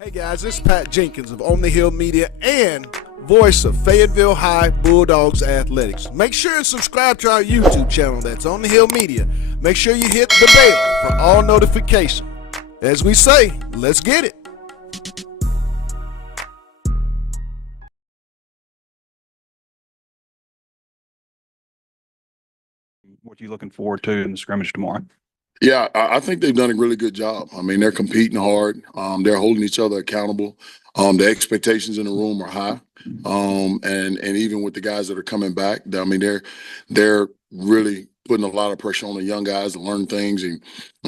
Hey guys, this is Pat Jenkins of On the Hill Media and voice of Fayetteville High Bulldogs Athletics. Make sure and subscribe to our YouTube channel, that's On the Hill Media. Make sure you hit the bell for all notifications. As we say, let's get it. What are you looking forward to in the scrimmage tomorrow? Yeah, I think they've done a really good job. I mean, they're competing hard. They're holding each other accountable. The expectations in the room are high. And even with the guys that are coming back, I mean, they're really putting a lot of pressure on the young guys to learn things and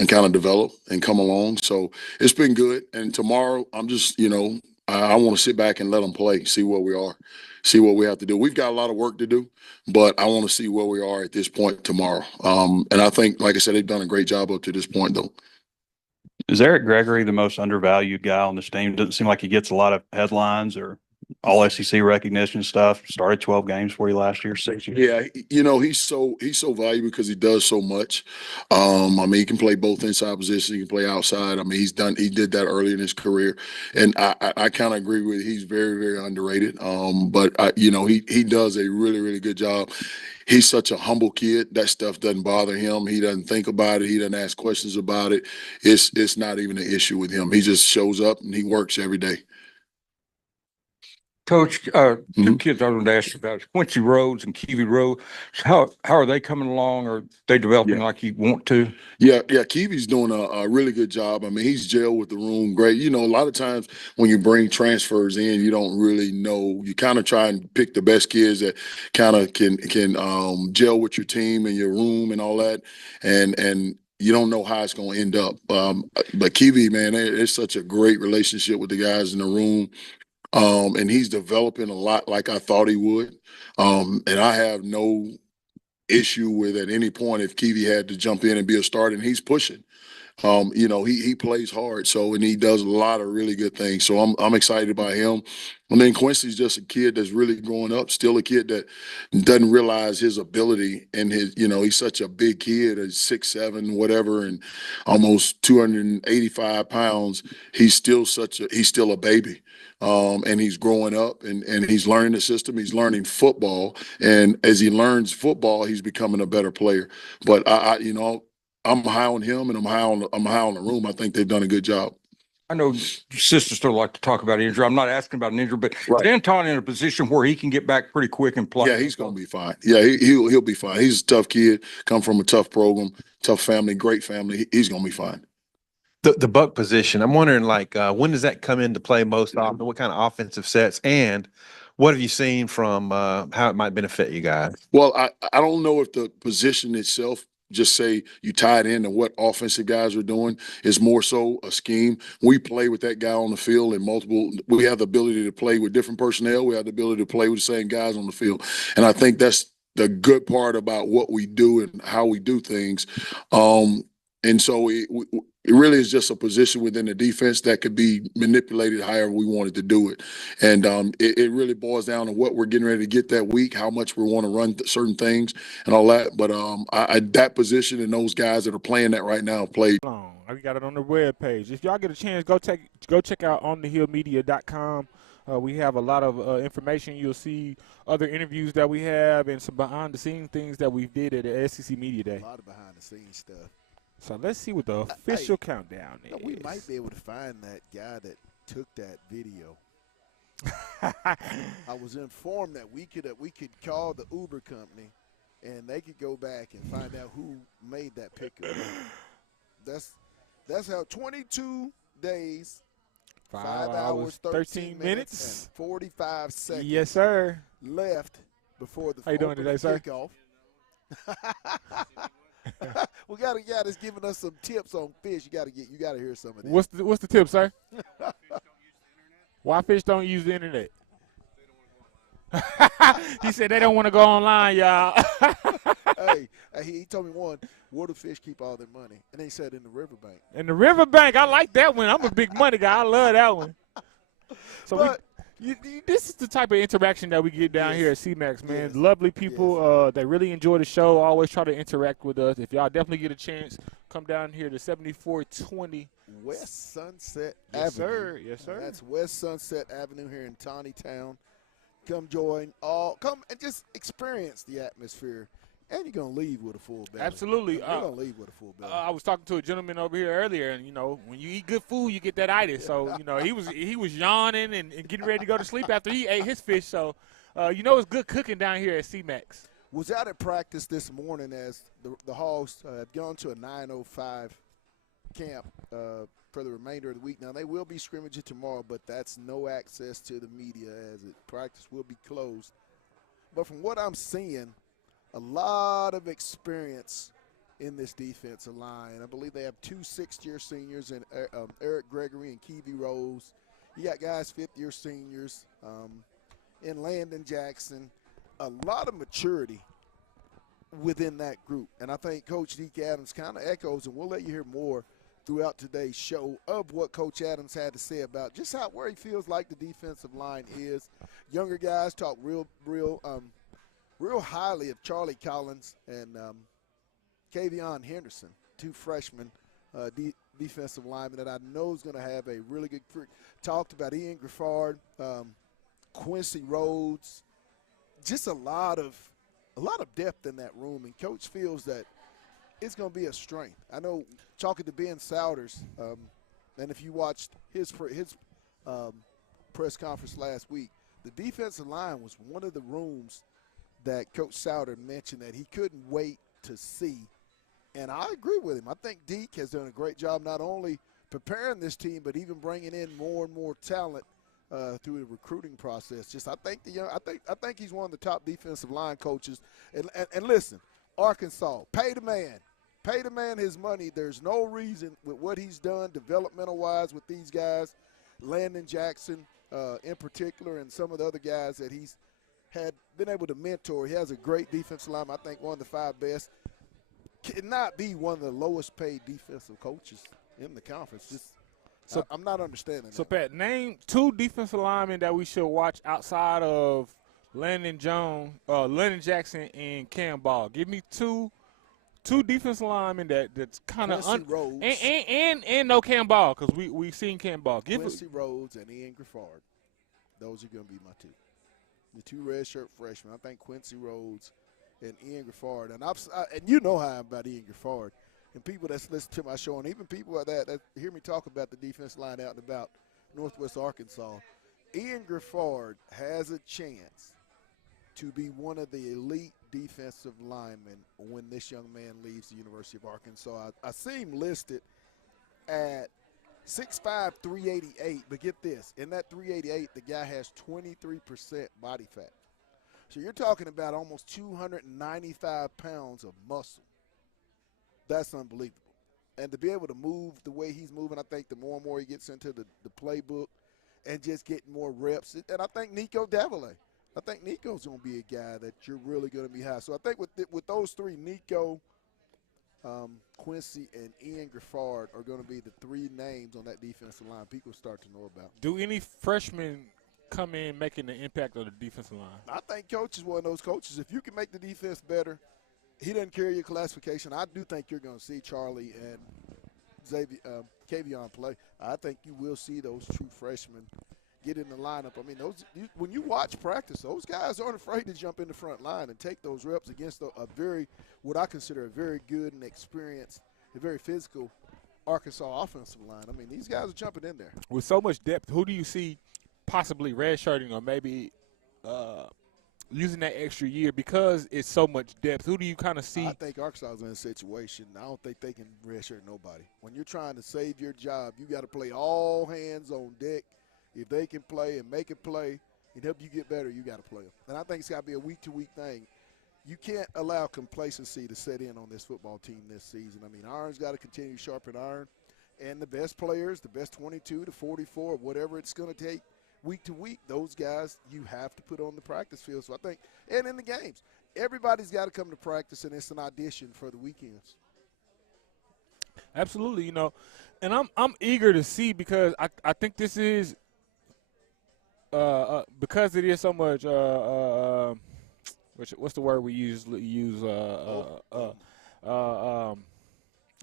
kind of develop and come along. So it's been good. And tomorrow, I'm just, I want to sit back and let them play, see where we are, see what we have to do. We've got a lot of work to do, but I want to see where we are at this point tomorrow. And I think, like I said, they've done a great job up to this point, though. Is Eric Gregory the most undervalued guy on this team? Doesn't seem like he gets a lot of headlines or all SEC recognition stuff. Started 12 games for you last year, 6 years. Yeah, he's so valuable because he does so much. I mean, he can play both inside positions, he can play outside. I mean, he did that early in his career, and I kind of agree with he's very, very underrated. But he does a really, really good job. He's such a humble kid. That stuff doesn't bother him. He doesn't think about it. He doesn't ask questions about it. It's not even an issue with him. He just shows up and he works every day. Coach, two kids I wanted to ask you about, Quincy Rhodes and Kiwi Rhodes. How are they coming along? Are they developing like you want to? Yeah. Kiwi's doing a really good job. I mean, he's gelled with the room great. A lot of times when you bring transfers in, you don't really know. You kind of try and pick the best kids that kind of can gel with your team and your room and all that. And you don't know how it's going to end up. But Kiwi, man, it's such a great relationship with the guys in the room. And he's developing a lot like I thought he would. And I have no issue with at any point if Kiwi had to jump in and be a starter, and he's pushing. He plays hard, and he does a lot of really good things. So I'm excited about him. And then Quincy's just a kid that's really growing up, still a kid that doesn't realize his ability and he's such a big kid, 6'7", whatever, and almost 285 pounds. He's still a baby. And he's growing up and he's learning the system. He's learning football. And as he learns football, he's becoming a better player. But I'm high on him and I'm high on the room. I think they've done a good job. I know sisters still like to talk about injury. I'm not asking about an injury, but is Anton in a position where he can get back pretty quick and play? Yeah, he's going to be fine. Yeah, he'll be fine. He's a tough kid, come from a tough program, tough family, great family. He's going to be fine. The buck position, I'm wondering, when does that come into play most often? What kind of offensive sets? And what have you seen from how it might benefit you guys? Well, I don't know if the position itself, just say you tied into what offensive guys are doing, is more so a scheme. We play with that guy on the field and we have the ability to play with different personnel. We have the ability to play with the same guys on the field. And I think that's the good part about what we do and how we do things. And so it really is just a position within the defense that could be manipulated however we wanted to do it. And it really boils down to what we're getting ready to get that week, how much we want to run certain things and all that. But that position and those guys that are playing that right now play. I got it on the web page. If y'all get a chance, go check out onthehillmedia.com. We have a lot of information. You'll see other interviews that we have and some behind-the-scenes things that we did at the SEC Media Day. A lot of behind-the-scenes stuff. So let's see what the official countdown is. We might be able to find that guy that took that video. I was informed that we could call the Uber company, and they could go back and find out who made that pickup. That's how 22 days, 5 hours, 13 minutes, and 45 seconds. Yes, sir. Left before the How you doing today, sir? kickoff. We got a guy that's giving us some tips on fish. You got to hear some of this. What's the tip, sir? Why fish don't use the internet? He said they don't want to go online, y'all. Hey, he told me where do fish keep all their money? And they said in the riverbank. In the riverbank, I like that one. I'm a big money guy. I love that one. So this is the type of interaction that we get down here at CMAX, man. Lovely people. They really enjoy the show. Always try to interact with us. If y'all definitely get a chance, come down here to 7420 West Sunset Yes, Avenue. sir. Yes, sir. That's West Sunset Avenue here in Tawny Town. Come come and just experience the atmosphere. And you're going to leave with a full belly. Absolutely. You're going to leave with a full belly. I was talking to a gentleman over here earlier, and when you eat good food, you get that itis. So he was yawning and getting ready to go to sleep after he ate his fish. So it's good cooking down here at CMAX. Was out at practice this morning as the Hogs have gone to a 9:05 camp for the remainder of the week. Now, they will be scrimmaging tomorrow, but that's no access to the media as practice will be closed. But from what I'm seeing, a lot of experience in this defensive line. I believe they have 2 sixth-year seniors in Eric Gregory and Keevy Rose. You got guys 5th-year seniors in Landon Jackson. A lot of maturity within that group. And I think Coach Deke Adams kind of echoes, and we'll let you hear more throughout today's show of what Coach Adams had to say about just where he feels like the defensive line is. Younger guys talk real highly of Charlie Collins and Kavion Henderson, 2 freshmen defensive linemen that I know is going to have a really good career. Talked about Ian Griffard, Quincy Rhodes, just a lot of depth in that room, and Coach feels that it's going to be a strength. I know talking to Ben Souders, and if you watched his press conference last week, the defensive line was one of the rooms that Coach Souder mentioned that he couldn't wait to see. And I agree with him. I think Deke has done a great job not only preparing this team, but even bringing in more and more talent through the recruiting process. I think he's one of the top defensive line coaches. And listen, Arkansas, pay the man his money. There's no reason with what he's done developmental-wise with these guys, Landon Jackson in particular, and some of the other guys that he's had been able to mentor. He has a great defensive lineman, I think one of the 5 best. Cannot be one of the lowest paid defensive coaches in the conference. I'm not understanding that. So, Pat, name 2 defensive linemen that we should watch outside of Landon Jackson, and Cam Ball. Give me two defensive linemen that's kind of and no Cam Ball, because we've seen Cam Ball. Quincy Rhodes and Ian Griffard. Those are going to be my 2. The 2 redshirt freshmen. I think Quincy Rhodes and Ian Griffard. And you know how I'm about Ian Griffard. And people that's listened to my show, and even people that hear me talk about the defense line out and about Northwest Arkansas, Ian Griffard has a chance to be one of the elite defensive linemen when this young man leaves the University of Arkansas. I see him listed at 6'5", 388, but get this. In that 388, the guy has 23% body fat. So you're talking about almost 295 pounds of muscle. That's unbelievable. And to be able to move the way he's moving, I think the more and more he gets into the playbook and just getting more reps. And I think Nico Davile. I think Nico's going to be a guy that you're really going to be high. So I think with those 3, Nico, Quincy, and Ian Griffard are going to be the 3 names on that defensive line people start to know about. Do any freshmen come in making the impact of the defensive line? I think Coach is one of those coaches. If you can make the defense better, he doesn't carry your classification. I do think you're going to see Charlie and Kavion play. I think you will see those true freshmen get in the lineup. I mean, when you watch practice, those guys aren't afraid to jump in the front line and take those reps against what I consider a very good and experienced, a very physical Arkansas offensive line. I mean, these guys are jumping in there. With so much depth, who do you see possibly redshirting or maybe using that extra year because it's so much depth? Who do you kind of see? I think Arkansas is in a situation. I don't think they can redshirt nobody. When you're trying to save your job, you got to play all hands on deck. If they can play and make it play and help you get better, you got to play them. And I think it's got to be a week-to-week thing. You can't allow complacency to set in on this football team this season. I mean, iron's got to continue to sharpen iron. And the best players, the best 22 to 44, whatever it's going to take week to week, those guys you have to put on the practice field. So I think, and in the games, everybody's got to come to practice, and it's an audition for the weekends. Absolutely, and I'm eager to see because I think this is because it is so much what's the word we usually use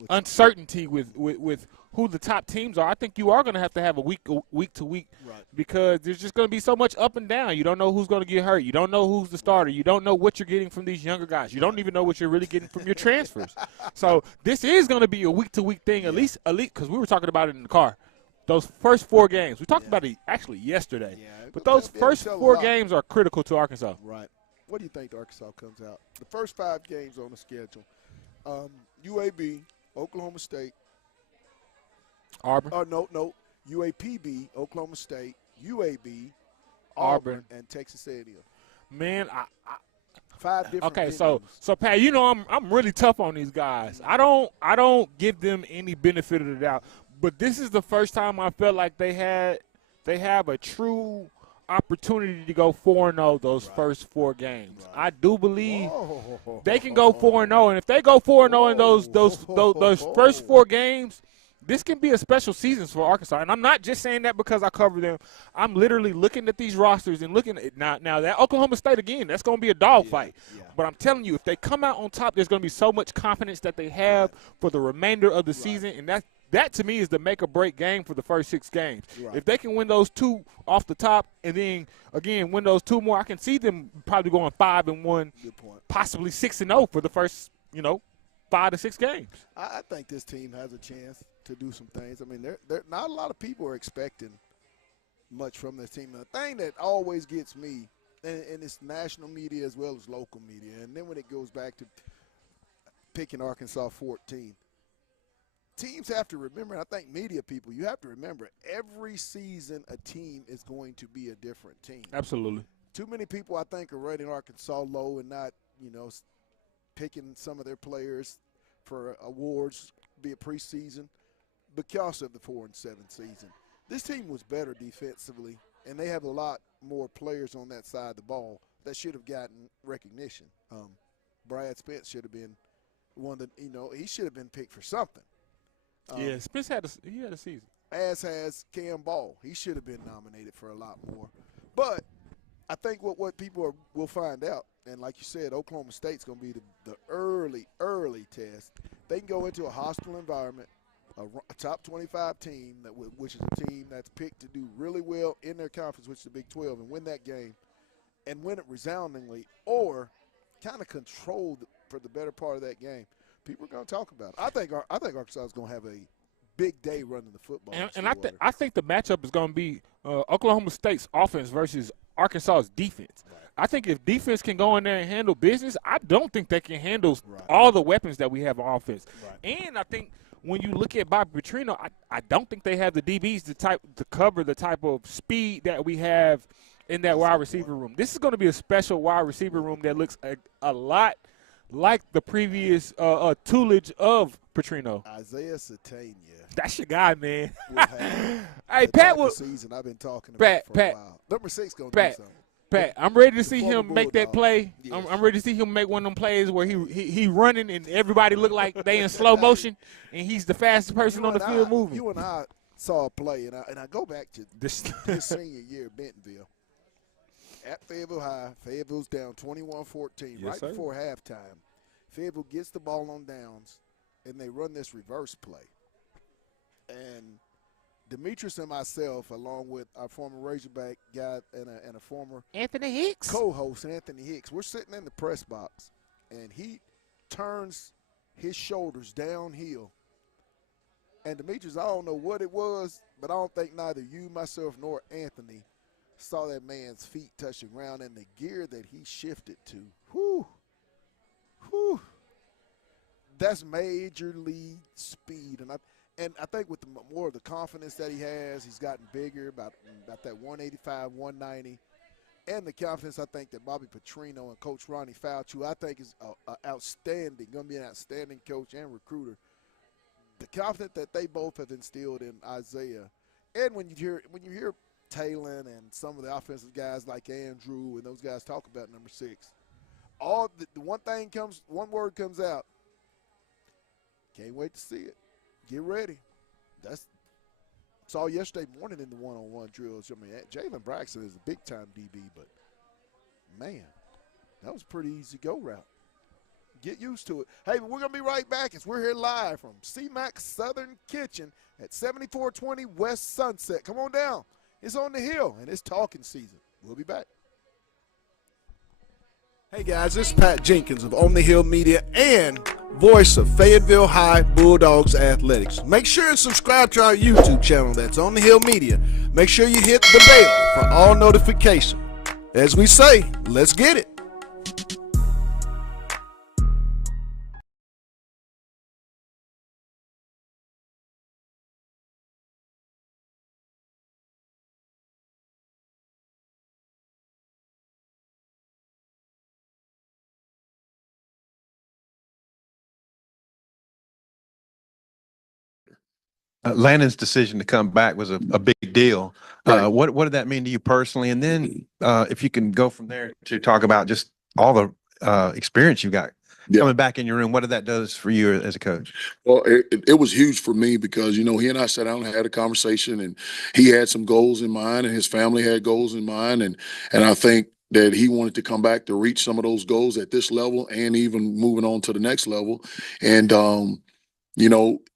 uncertainty with who the top teams are, I think you are going to have a week to week Right. because there's just going to be so much up and down. You don't know who's going to get hurt. You don't know who's the starter. You don't know what you're getting from these younger guys. You don't even know what you're really getting from your transfers. So this is going to be a week to week thing, at least because we were talking about it in the car. Those first 4 games, we talked about it actually yesterday. Yeah, but those first tell a 4 lot. games are critical to Arkansas. Right. What do you think Arkansas comes out? The first 5 games on the schedule: UAB, Oklahoma State. Auburn. No. UAPB, Oklahoma State, UAB, Auburn. and Texas A&M. Man, 5 different. okay, venues. so Pat, you know I'm really tough on these guys. I don't give them any benefit of the doubt. But this is the first time I felt like they have a true opportunity to go 4-0 those first 4 games. I do believe they can go 4-0, and if they go 4-0 in those first 4 games, this can be a special season for Arkansas. And I'm not just saying that because I cover them. I'm literally looking at these rosters and looking at it. Now that Oklahoma State, again, that's going to be a dogfight. Yeah. But I'm telling you, if they come out on top, there's going to be so much confidence that they have for the remainder of the season, and that to me is the make or break game for the first 6 games. Right. If they can win those 2 off the top and then, again, win those 2 more, I can see them probably going 5-1, Good point. possibly 6-0 for the first, 5 to 6 games. I think this team has a chance to do some things. I mean, there not a lot of people are expecting much from this team. The thing that always gets me, and it's national media as well as local media, and then when it goes back to picking Arkansas 14, teams have to remember, and I think media people, you have to remember, every season a team is going to be a different team. Absolutely. Too many people, I think, are rating Arkansas low and not, picking some of their players for awards, be it preseason, because of the 4-7 season. This team was better defensively, and they have a lot more players on that side of the ball that should have gotten recognition. Brad Spence should have been one that, he should have been picked for something. Yeah, Spence had a season. As has Cam Ball. He should have been nominated for a lot more. But I think what people will find out, and like you said, Oklahoma State's going to be the early test. They can go into a hostile environment, a top 25 team, which is a team that's picked to do really well in their conference, which is the Big 12, and win that game and win it resoundingly, or kind of control for the better part of that game. People are going to talk about it. I think Arkansas is going to have a big day running the football. And I think the matchup is going to be Oklahoma State's offense versus Arkansas's defense. Right. I think if defense can go in there and handle business, I don't think they can handle all the weapons that we have on offense. Right. And I think when you look at Bobby Petrino, I don't think they have the DBs to cover the type of speed that we have in that wide receiver room. This is going to be a special wide receiver room that looks a lot like the previous tutelage of Petrino. Isaiah Satania. That's your guy, man. Hey, Pat, season I've been talking about for a while. Number 6 going to do something. Pat, I'm ready to see him make that play. Yes. I'm ready to see him make one of them plays where he running and everybody look like they in slow motion and he's the fastest person on the field moving. You and I saw a play, and I go back to his senior year at Bentonville. At Fayetteville High, Fayetteville's down 21-14 before halftime. Fayetteville gets the ball on downs, and they run this reverse play. And Demetrius and myself, along with our former Razorback guy and a former Anthony Hicks co-host, Anthony Hicks, we're sitting in the press box, and he turns his shoulders downhill. And Demetrius, I don't know what it was, but I don't think neither you, myself, nor Anthony saw that man's feet touch the ground and the gear that he shifted to. Whew. That's major league speed. And I think with more of the confidence that he has, he's gotten bigger, about that 185, 190. And the confidence I think that Bobby Petrino and Coach Ronnie Fouch, who I think is going to be an outstanding coach and recruiter, the confidence that they both have instilled in Isaiah. And when you hear Talon and some of the offensive guys like Andrew and those guys talk about number 6, one word comes out. Can't wait to see it. Get ready. Saw yesterday morning in the one-on-one drills. I mean, Jalen Braxton is a big-time DB, but, man, that was a pretty easy go route. Get used to it. Hey, we're going to be right back as we're here live from CMAC Southern Kitchen at 7420 West Sunset. Come on down. It's on the hill, and it's talking season. We'll be back. Hey, guys, this is Pat Jenkins of On the Hill Media and voice of Fayetteville High Bulldogs Athletics. Make sure and subscribe to our YouTube channel. That's On the Hill Media. Make sure you hit the bell for all notifications. As we say, let's get it. Landon's decision to come back was a big deal. Right. What did that mean to you personally? And then if you can go from there to talk about just all the experience you got Yeah. coming back in your room, what did that does for you as a coach? Well, it was huge for me because, he and I sat down and had a conversation, and he had some goals in mind and his family had goals in mind. And I think that he wanted to come back to reach some of those goals at this level and even moving on to the next level. And,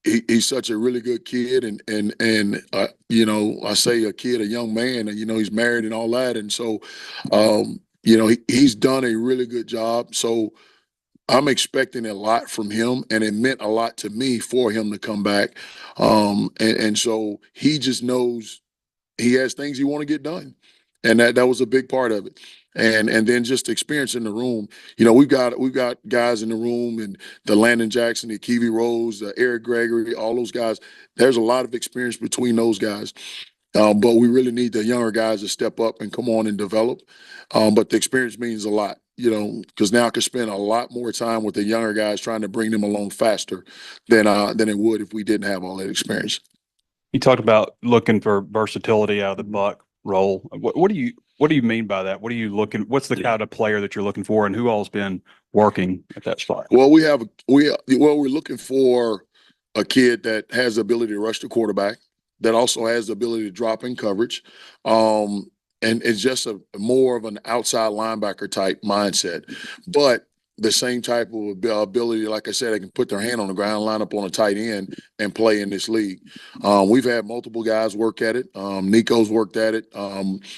he's such a really good kid, and I say a kid, a young man, and he's married and all that, and so he's done a really good job. So I'm expecting a lot from him, and it meant a lot to me for him to come back. And so he just knows he has things he want to get done, and that was a big part of it. And then just the experience in the room. We've got guys in the room, and the Landon Jackson, the Kiwi Rose, the Eric Gregory, all those guys. There's a lot of experience between those guys. But we really need the younger guys to step up and come on and develop. But the experience means a lot, because now I can spend a lot more time with the younger guys trying to bring them along faster than it would if we didn't have all that experience. You talked about looking for versatility out of the Buck role. What do you mean by that? What are you looking? What's the kind of player that you're looking for, and who all's been working at that spot? Well, we're looking for a kid that has the ability to rush the quarterback, that also has the ability to drop in coverage, and it's just more of an outside linebacker type mindset, but the same type of ability, like I said, they can put their hand on the ground, line up on a tight end, and play in this league. We've had multiple guys work at it. Nico's worked at it.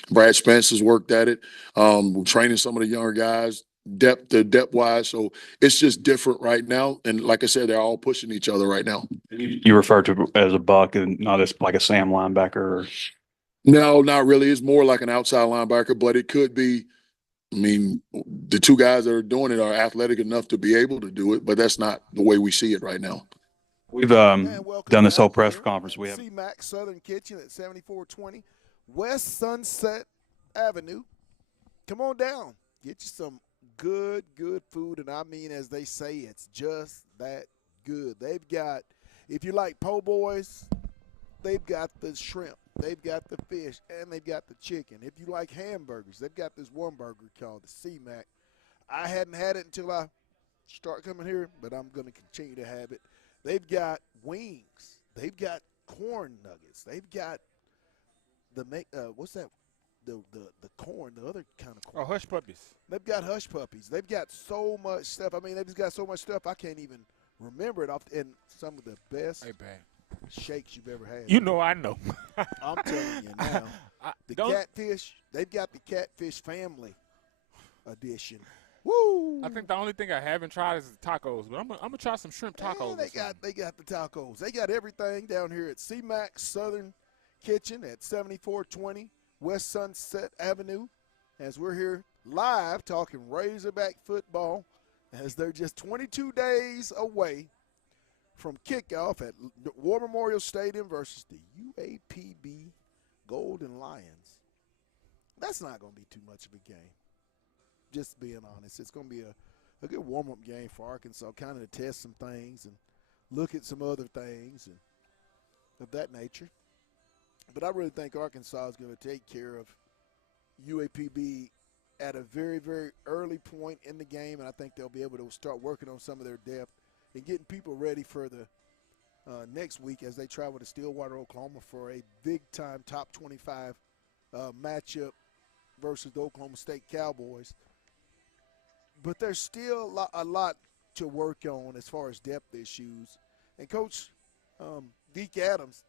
Brad Spence has worked at it. We're training some of the younger guys depth wise. So it's just different right now. And like I said, they're all pushing each other right now. You refer to as a Buck and not as like a Sam linebacker? No, not really. It's more like an outside linebacker, but it could be. I mean, the two guys that are doing it are athletic enough to be able to do it, but that's not the way we see it right now. We've done this whole press conference. We have CMAC Southern Kitchen at 7420 West Sunset Avenue. Come on down. Get you some good food, and I mean, as they say, it's just that good. They've got, if you like po' boys, they've got the shrimp, they've got the fish, and they've got the chicken. If you like hamburgers, they've got this one burger called the CMAC. I hadn't had it until I start coming here, but I'm going to continue to have it. They've got wings. They've got corn nuggets. They've got what's that? The corn, the other kind of corn. Oh, hush puppies. They've got hush puppies. They've got so much stuff. I mean, they've just got so much stuff I can't even remember it off. And some of the best shakes you've ever had. I know. I'm telling you now. The catfish, they've got the catfish family edition. Woo! I think the only thing I haven't tried is the tacos, but I'm gonna try some shrimp tacos. They got the tacos. They got everything down here at CMAC Southern Kitchen at 7420 West Sunset Avenue. As we're here live talking Razorback football, as they're just 22 days away from kickoff at War Memorial Stadium versus the UAPB Golden Lions. That's not going to be too much of a game. Just being honest, it's going to be a good warm-up game for Arkansas, kind of to test some things and look at some other things and of that nature. But I really think Arkansas is going to take care of UAPB at a very, very early point in the game, and I think they'll be able to start working on some of their depth and getting people ready for the next week as they travel to Stillwater, Oklahoma for a big-time top 25 matchup versus the Oklahoma State Cowboys. But there's still a lot to work on as far as depth issues. And Coach Deke Adams,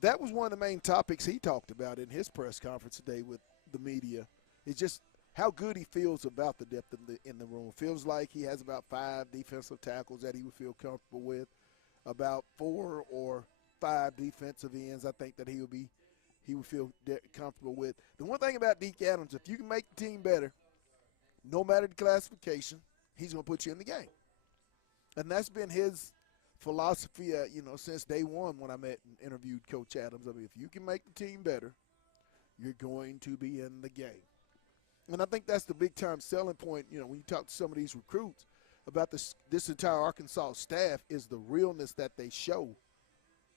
that was one of the main topics he talked about in his press conference today with the media. It's just how good he feels about the depth in the room. Feels like he has about 5 defensive tackles that he would feel comfortable with, about 4 or 5 defensive ends I think that he would feel comfortable with. The one thing about Deke Adams, if you can make the team better, no matter the classification, he's going to put you in the game. And that's been his philosophy, since day one when I met and interviewed Coach Adams. I mean, if you can make the team better, you're going to be in the game. And I think that's the big-time selling point, when you talk to some of these recruits about this entire Arkansas staff is the realness that they show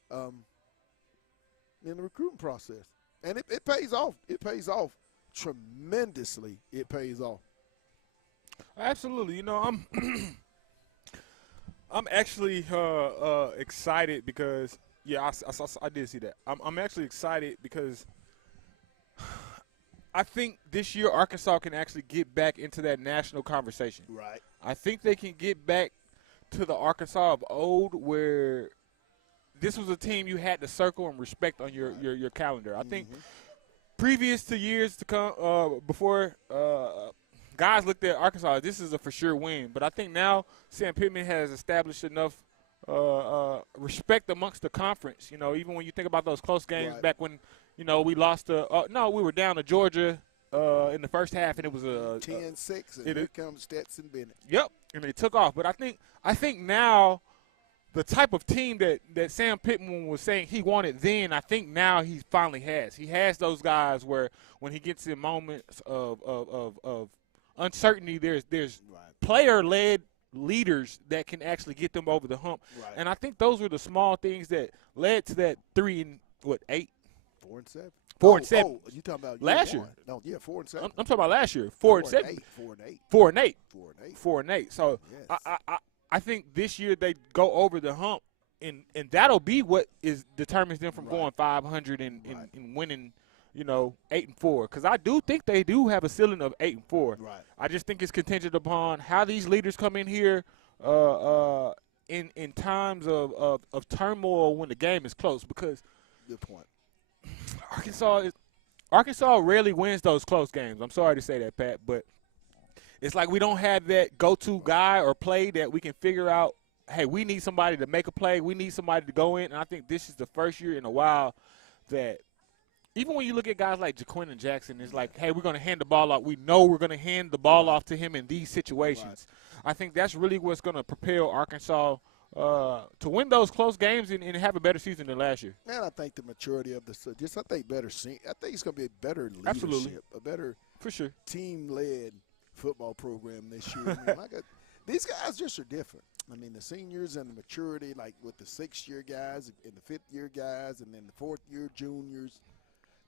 in the recruiting process. And it pays off. It pays off tremendously. It pays off. Absolutely. I'm actually excited because I did see that. I'm actually excited because I think this year Arkansas can actually get back into that national conversation. Right. I think they can get back to the Arkansas of old where this was a team you had to circle and respect on your calendar. I think previous to years to come before guys looked at Arkansas, this is a for sure win. But I think now Sam Pittman has established enough respect amongst the conference. Even when you think about those close games back when, we lost we were down to Georgia in the first half, and it was a 10-6, and here comes Stetson Bennett. Yep, and they took off. But I think now the type of team that Sam Pittman was saying he wanted then, I think now he finally has. He has those guys where when he gets in moments of uncertainty, there's player-led leaders that can actually get them over the hump. Right. And I think those were the small things that led to that 4-7. 4-7. Oh, you talking about last year? No, yeah, 4-7. I'm talking about last year. 4-7. 4-8. 4-8. So yes. I think this year they go over the hump, and that'll be what determines them from going 500 and winning, 8-4. Because I do think they do have a ceiling of 8-4. Right. I just think it's contingent upon how these leaders come in here in times of turmoil when the game is close. Because good point. Arkansas rarely wins those close games. I'm sorry to say that, Pat, but it's like we don't have that go-to guy or play that we can figure out, hey, we need somebody to make a play. We need somebody to go in. And I think this is the first year in a while that even when you look at guys like Jaquindon Jackson, it's like, hey, we're going to hand the ball off. We know we're going to hand the ball off to him in these situations. Right. I think that's really what's going to propel Arkansas to win those close games and have a better season than last year. And I think the maturity of I think it's going to be a better leadership, a better for sure team-led football program this year. I mean, these guys just are different. I mean, the seniors and the maturity, like with the 6th-year guys and the 5th-year guys and then the 4th-year juniors,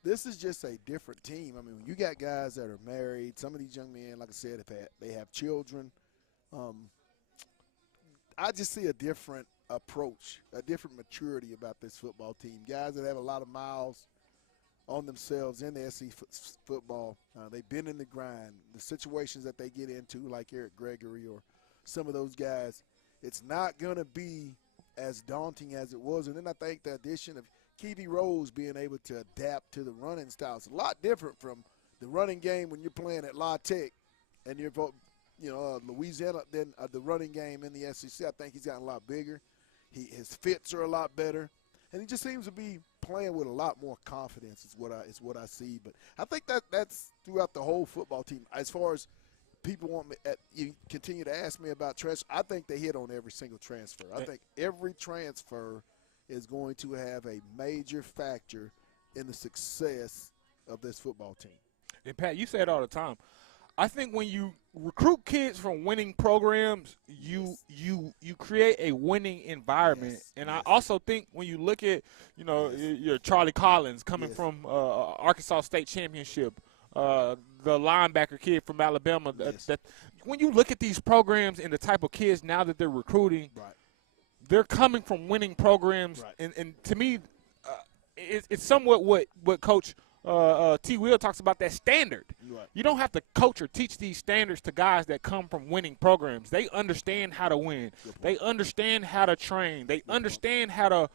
this is just a different team. I mean, when you got guys that are married, some of these young men, like I said, they have children. I just see a different approach, a different maturity about this football team. Guys that have a lot of miles on themselves in the SEC football. They've been in the grind. The situations that they get into, like Eric Gregory or some of those guys, it's not going to be as daunting as it was. And then I think the addition of Kiwi Rose being able to adapt to the running style is a lot different from the running game when you're playing at La Tech and you're Louisiana, then the running game in the SEC. I think he's gotten a lot bigger. His fits are a lot better, and he just seems to be playing with a lot more confidence. Is what I see. But I think that's throughout the whole football team. As far as people want me, you continue to ask me about transfer. I think they hit on every single transfer. I think every transfer is going to have a major factor in the success of this football team. And Pat, you say it all the time. I think when you recruit kids from winning programs, you create a winning environment. Yes, and yes. I also think when you look at, your Charlie Collins coming from Arkansas State Championship, the linebacker kid from Alabama, that when you look at these programs and the type of kids now that they're recruiting, they're coming from winning programs. Right. And to me, it's somewhat what Coach T. Will talks about that standard. Right. You don't have to coach or teach these standards to guys that come from winning programs. They understand how to win. They understand how to train. They understand how to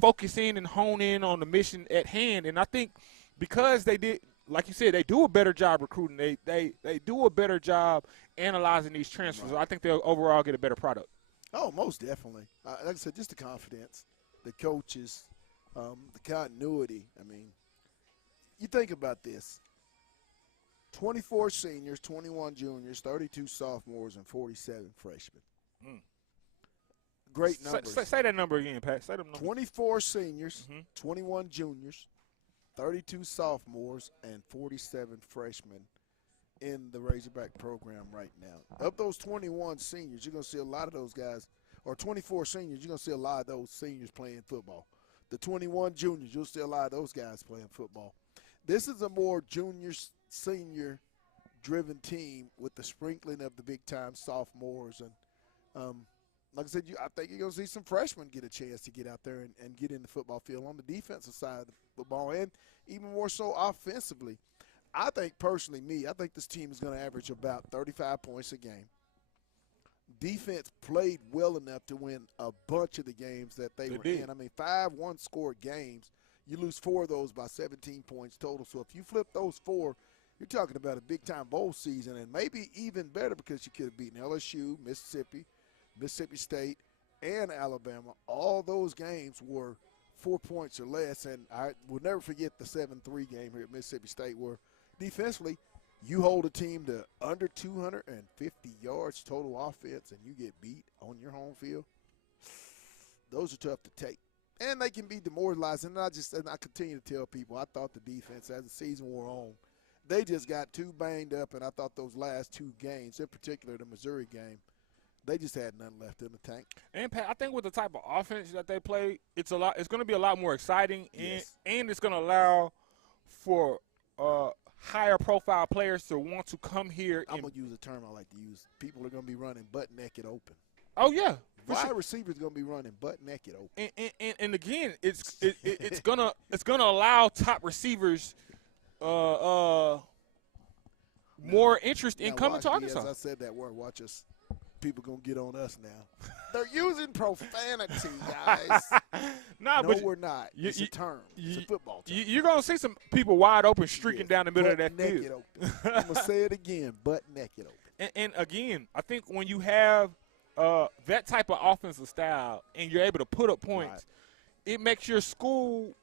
focus in and hone in on the mission at hand. And I think because they did, like you said, they do a better job recruiting. They do a better job analyzing these transfers. Right. I think they'll overall get a better product. Oh, most definitely. Like I said, just the confidence, the coaches, the continuity. I mean, you think about this. 24 seniors, 21 juniors, 32 sophomores, and 47 freshmen. Mm. Great numbers. Say that number again, Pat. Say them numbers. 24 seniors, Mhm. 21 juniors, 32 sophomores, and 47 freshmen in the Razorback program right now. Of those 21 seniors, you're going to see a lot of those guys, or 24 seniors, you're going to see a lot of those seniors playing football. The 21 juniors, you'll see a lot of those guys playing football. This is a more junior, senior-driven team with the sprinkling of the big-time sophomores. And like I said, I think you're going to see some freshmen get a chance to get out there and get in the football field on the defensive side of the football, and even more so offensively. I think personally, I think this team is going to average about 35 points a game. Defense played well enough to win a bunch of the games that they were in. I mean, 5 one-score games. You lose 4 of those by 17 points total. So if you flip those 4, you're talking about a big-time bowl season, and maybe even better because you could have beaten LSU, Mississippi State, and Alabama. All those games were 4 points or less, and I will never forget the 7-3 game here at Mississippi State where defensively you hold a team to under 250 yards total offense and you get beat on your home field. Those are tough to take. And they can be demoralizing. And I continue to tell people, I thought the defense, as the season wore on, they just got too banged up, and I thought those last 2 games, in particular the Missouri game, they just had nothing left in the tank. And Pat, I think with the type of offense that they play, it's going to be a lot more exciting, and it's going to allow for higher profile players to want to come here. I'm going to use a term I like to use. People are going to be running butt naked open. Oh yeah, wide receivers going to be running butt naked open. And again, it's gonna allow top receivers more interest in coming to Arkansas. As I said that word, watch us. People gonna get on us now. They're using profanity, guys. No, we're not. It's a term. It's a football term. You're gonna see some people wide open streaking down the middle of that field. Open. I'm gonna say it again, butt naked open. And again, I think when you have that type of offensive style and you're able to put up points, it makes your school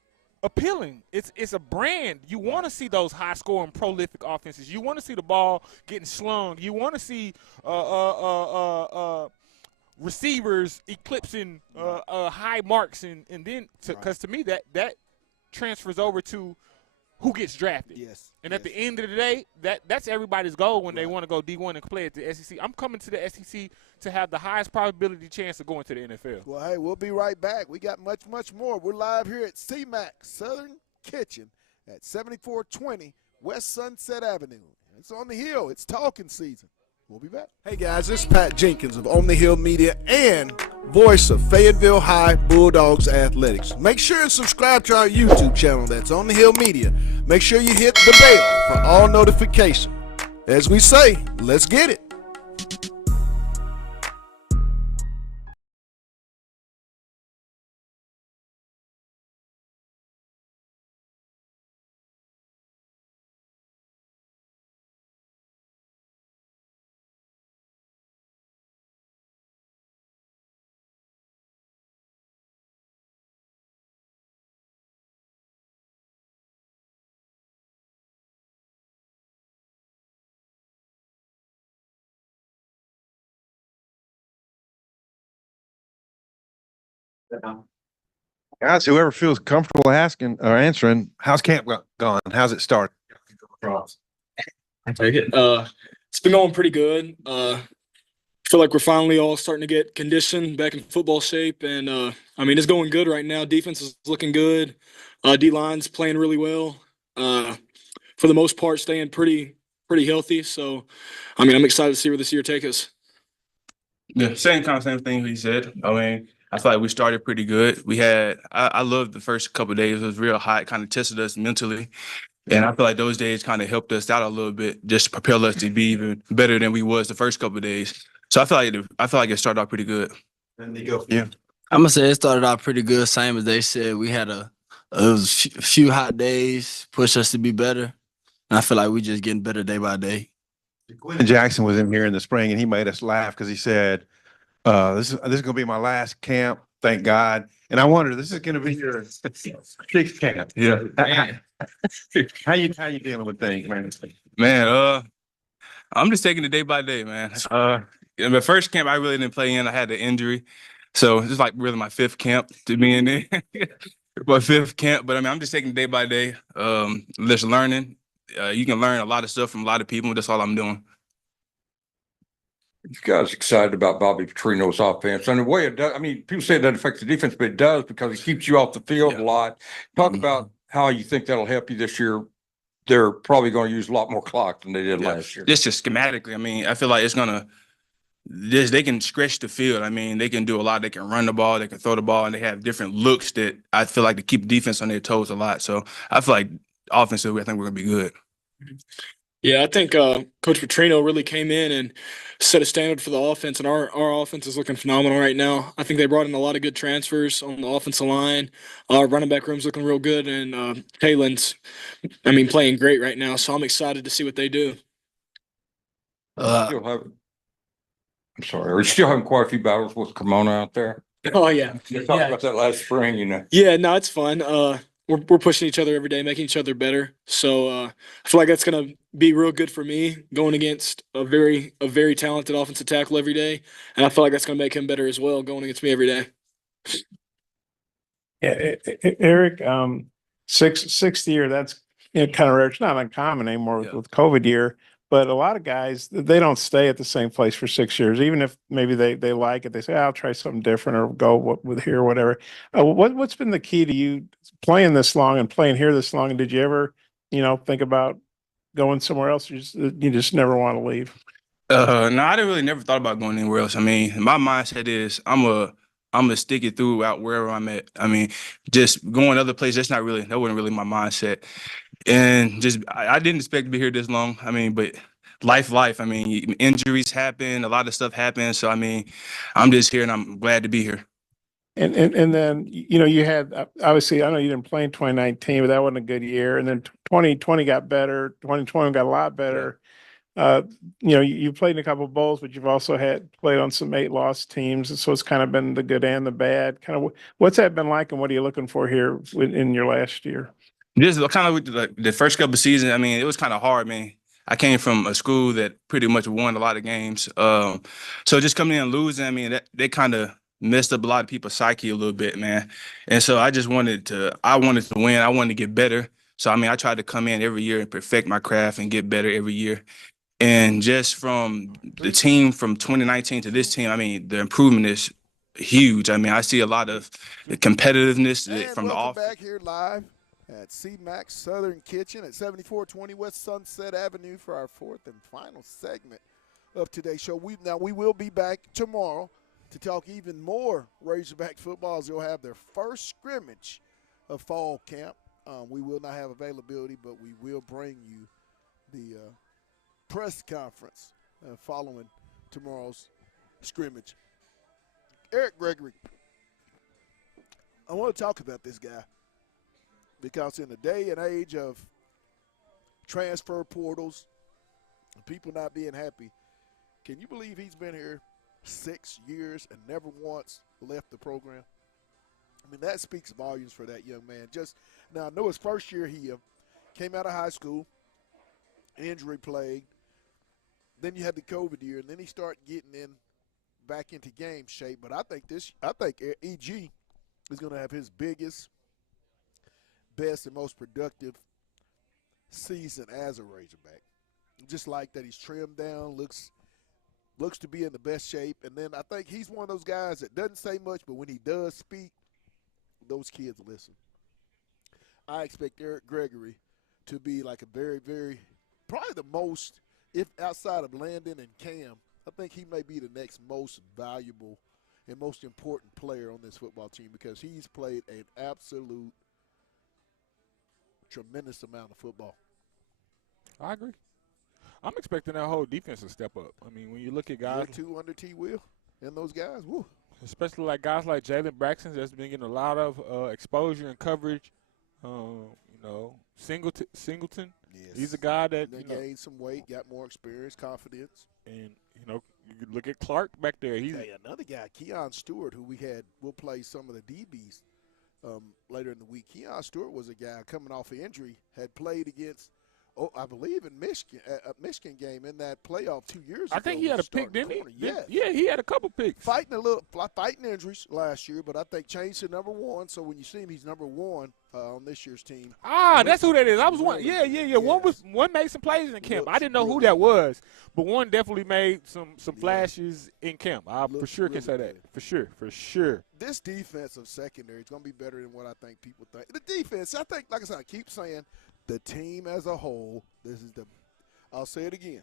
appealing. It's a brand. You want to see those high-scoring, prolific offenses. You want to see the ball getting slung. You want to see receivers eclipsing high marks, and then because to me that transfers over to who gets drafted. Yes. And at the end of the day, that's everybody's goal when they want to go D1 and play at the SEC. I'm coming to the SEC to have the highest probability chance of going to the NFL. Well, hey, we'll be right back. We got much, much more. We're live here at CMAC Southern Kitchen at 7420 West Sunset Avenue. It's on the hill. It's talking season. We'll be back. Hey, guys, this is Pat Jenkins of On the Hill Media and voice of Fayetteville High Bulldogs Athletics. Make sure and subscribe to our YouTube channel. That's On the Hill Media. Make sure you hit the bell for all notifications. As we say, let's get it. Guys, whoever feels comfortable asking or answering, how's camp gone? How's it started? I take it. It's been going pretty good. Feel like we're finally all starting to get conditioned back in football shape, and I mean it's going good right now. Defense is looking good. D-line's playing really well. For the most part, staying pretty healthy. So, I mean, I'm excited to see where this year take us. Yeah, same thing he said. I mean, I feel like we started pretty good. I loved the first couple of days. It was real hot, kind of tested us mentally. And I feel like those days kind of helped us out a little bit, just to propel us to be even better than we was the first couple of days. So I feel like it started out pretty good. And they go for you. I'm gonna say it started out pretty good. Same as they said, we had it was a few hot days, pushed us to be better. And I feel like we just getting better day by day. Quentin Jackson was in here in the spring and he made us laugh because he said, this is going to be my last camp. Thank God. And I wonder, this is going to be your sixth camp. Yeah. How you dealing with things, man? Man, I'm just taking it day by day, man. In the first camp I really didn't play in. I had an injury. So this is like really my fifth camp to be in there. My fifth camp. But I mean, I'm just taking it day by day. Just learning. You can learn a lot of stuff from a lot of people. That's all I'm doing. You guys excited about Bobby Petrino's offense? And the way it does, I mean, people say it doesn't affect the defense, but it does because he keeps you off the field a lot. Talk about how you think that'll help you this year. They're probably going to use a lot more clock than they did last year. Just schematically. I mean, I feel like it's gonna. They can stretch the field. I mean, they can do a lot. They can run the ball. They can throw the ball, and they have different looks that I feel like to keep the defense on their toes a lot. So I feel like offensively, I think we're gonna be good. Yeah, I think Coach Petrino really came in and set a standard for the offense, and our offense is looking phenomenal right now. I think they brought in a lot of good transfers on the offensive line. Our running back room's looking real good, and Kaylin's, I mean, playing great right now. So I'm excited to see what they do. I'm sorry, are you still having quite a few battles with Cremona out there? Oh yeah, You talked about that last spring, you know. yeah. No, it's fun. We're pushing each other every day, making each other better. So I feel like that's gonna be real good for me going against a very talented offensive tackle every day, and I feel like that's gonna make him better as well going against me every day. Yeah, Eric, sixth year, that's kind of rare. It's not uncommon anymore with COVID year, but a lot of guys, they don't stay at the same place for 6 years. Even if maybe they like it, they say, I'll try something different or go with here or whatever. What's been the key to you playing this long and playing here this long? And did you ever, think about going somewhere else? You just never want to leave? No, I didn't really never thought about going anywhere else. I mean, my mindset is I'm gonna stick it through out wherever I'm at. I mean, just going other places, that wasn't really my mindset. And just I didn't expect to be here this long. I mean, but life. I mean, injuries happen, a lot of stuff happens. So I mean, I'm just here and I'm glad to be here. And then you had obviously, I know you didn't play in 2019, but that wasn't a good year. And then 2020 got better. 2021 got a lot better. You played in a couple of bowls, but you've also played on some 8-loss teams. So it's kind of been the good and the bad. Kind of what's that been like, and what are you looking for here in your last year? Just kind of with the first couple of seasons, I mean, it was kind of hard, man. I came from a school that pretty much won a lot of games. So just coming in and losing, I mean, they kind of messed up a lot of people's psyche a little bit, man. And so I wanted to win. I wanted to get better. So, I mean, I tried to come in every year and perfect my craft and get better every year. And just from the team from 2019 to this team, I mean, the improvement is huge. I mean, I see a lot of the competitiveness from the off. Back here live at C-Max Southern Kitchen at 7420 West Sunset Avenue for our fourth and final segment of today's show. We will be back tomorrow to talk even more Razorback football as they'll have their first scrimmage of fall camp. We will not have availability, but we will bring you the press conference following tomorrow's scrimmage. Eric Gregory, I want to talk about this guy because in the day and age of transfer portals and people not being happy, can you believe he's been here 6 years and never once left the program? I mean, that speaks volumes for that young man. Now, I know his first year he came out of high school, injury plagued. Then you had the COVID year, and then he started getting back into game shape. But I think EG is going to have his biggest, best, and most productive season as a Razorback. Just like that, he's trimmed down, looks to be in the best shape. And then I think he's one of those guys that doesn't say much, but when he does speak, those kids listen. I expect Eric Gregory to be like a very, very, probably the most, if outside of Landon and Cam, I think he may be the next most valuable and most important player on this football team because he's played an absolute tremendous amount of football. I agree. I'm expecting that whole defense to step up. I mean, when you look at guys Year 2 under T. Will and those guys, woo. especially like guys like Jalen Braxton that's been getting a lot of exposure and coverage. You know, Singleton. Yes. He's a guy that They gained some weight, got more experience, confidence. and you know, you look at Clark back there. He's Hey, another guy, Keon Stewart, who we'll play some of the DBs later in the week. Keon Stewart was a guy coming off an injury, had played against, I believe in Michigan game in that playoff 2 years ago. I think he had a pick, didn't he? Yes. Yeah, he had a couple picks. Fighting injuries last year, but I think changed to number 1. So when you see him, he's number 1 on this year's team. That's who that is. I was one. Really? Yeah. One made some plays in camp. I didn't know who that was, but one definitely made some flashes in camp. I for sure can say that. For sure. This defensive secondary is going to be better than what I think people think. The defense, I think, like I said, I keep saying, the team as a whole, I'll say it again,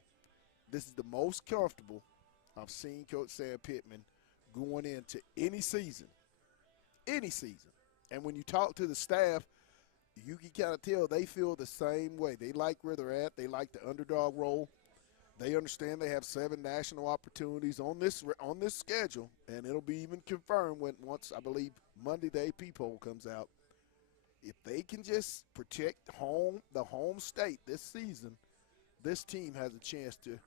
this is the most comfortable I've seen Coach Sam Pittman going into any season. And when you talk to the staff, you can kind of tell they feel the same way. They like where they're at. They like the underdog role. They understand they have 7 national opportunities on this schedule, and it'll be even confirmed once I believe Monday the AP poll comes out. If they can just protect the home state this season, this team has a chance to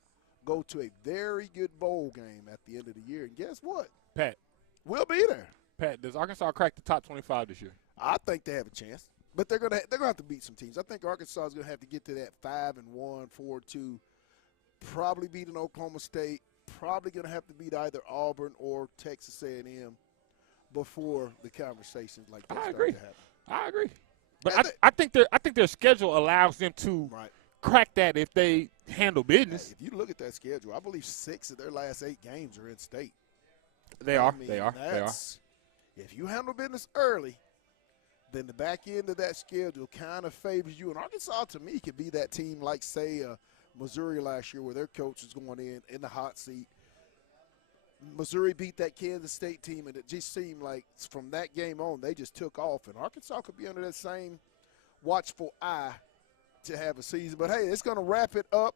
go to a very good bowl game at the end of the year. And guess what? Pat, we'll be there. Pat, does Arkansas crack the top 25 this year? I think they have a chance, but they're gonna have to beat some teams. I think Arkansas is gonna have to get to that 5-1, 4-2. Probably beat an Oklahoma State. Probably gonna have to beat either Auburn or Texas A&M before the conversations like that start to happen. I agree, but I think their schedule allows them to crack that if they handle business. Hey, if you look at that schedule, I believe 6 of their last 8 games are in state. They are. They are. If you handle business early, then the back end of that schedule kind of favors you. And Arkansas, to me, could be that team like, say, Missouri last year where their coach is going in the hot seat. Missouri beat that Kansas State team, and it just seemed like from that game on they just took off. And Arkansas could be under that same watchful eye to have a season. But, hey, it's going to wrap it up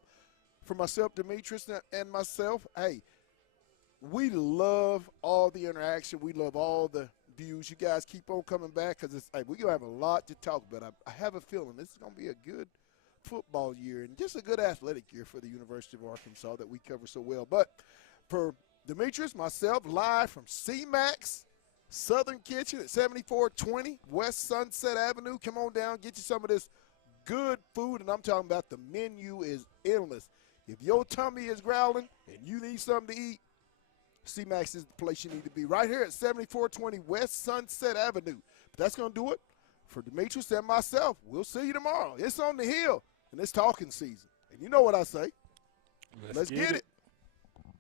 for myself, Demetrius, and myself. Hey, we love all the interaction. We love all the views. You guys keep on coming back because we're going to have a lot to talk about. I have a feeling this is going to be a good football year and just a good athletic year for the University of Arkansas that we cover so well. But for Demetrius, myself, live from C-Max Southern Kitchen at 7420 West Sunset Avenue. Come on down, get you some of this good food, and I'm talking about the menu is endless. If your tummy is growling and you need something to eat, C-Max is the place you need to be, right here at 7420 West Sunset Avenue. But that's going to do it for Demetrius and myself. We'll see you tomorrow. It's on the hill, and it's talking season. And you know what I say. Let's get it.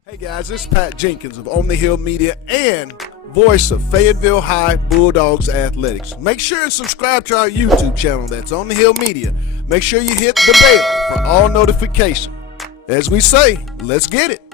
Hey, guys, this is Pat Jenkins of On the Hill Media and voice of Fayetteville High Bulldogs Athletics. Make sure and subscribe to our YouTube channel. That's On the Hill Media. Make sure you hit the bell for all notifications. As we say, let's get it.